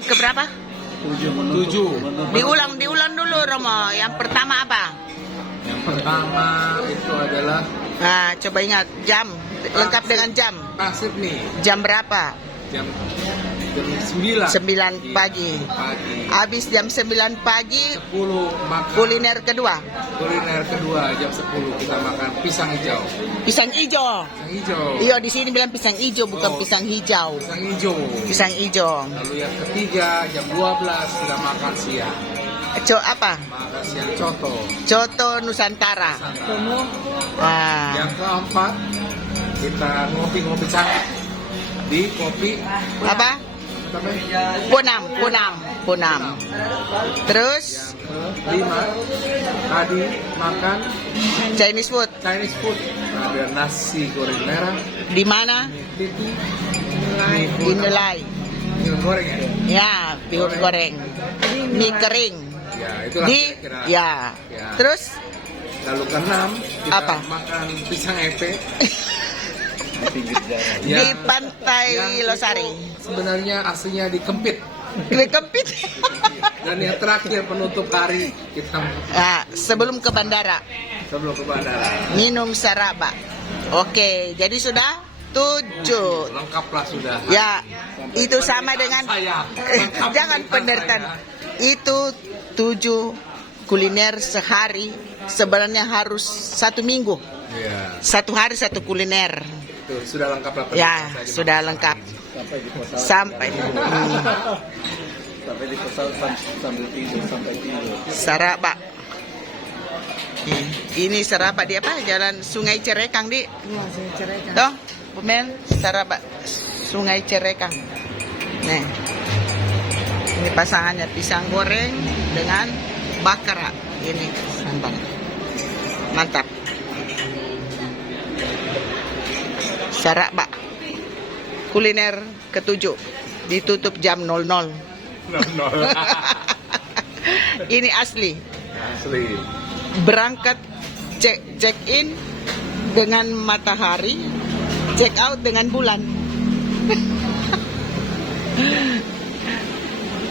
ke berapa? 7. Diulang dulu Romo. Yang pertama apa? Yang pertama itu adalah Nah, coba ingat jam. Lengkap dengan jam. Pasif nih. Jam berapa? Jam 9. 9 pagi. Habis jam 9 pagi 10 makan. kuliner kedua. Kuliner kedua jam 10 kita makan pisang hijau. Pisang hijau. Pisang hijau. Iya, di sini bilang pisang hijau bukan Oh. pisang hijau. Pisang hijau. Pisang hijau. Lalu yang ketiga jam 12 kita makan siang. Apa? Makan siang coto. Coto Nusantara. Wah. Yang keempat kita ngopi-ngopi cantik di kopi Apa? namanya? Punam. Terus Yang kelima tadi makan Chinese food. Chinese food, ada nasi goreng merah, Di mana? titi, Di Nilai. minum goreng ya. Ya, bihun goreng. Mie kering. Ya itulah Di kira-kira. ya. Ya. Terus Lalu keenam kita Apa? makan pisang epe. di Pantai yang Losari. itu sebenarnya aslinya di Kempit. Kempit. Dan yang terakhir penutup hari kita Nah, sebelum ke bandara sebelum ke bandara. minum saraba. Oke, jadi sudah 7. Lengkaplah sudah. Ya, itu sama dengan Saya. jangan pendertan. Itu 7 kuliner sehari. Sebenarnya harus 1 minggu. Iya. 1 hari 1 kuliner. Itu sudah lengkap lah. Ya, sudah lengkap. Sampai Sampai di pesawat sambil tidur sampai tidur. Saraba. Ini Saraba di apa? Jalan Sungai Cerekang di. Toh, Pemel Saraba Sungai Cerekang. Nih. Ini pasangannya pisang goreng dengan bakara. Ini sambal. Mantap. Saraba. Kuliner ke-7 ditutup jam 00. Ini asli. Asli. Berangkat check in dengan matahari, check out dengan bulan.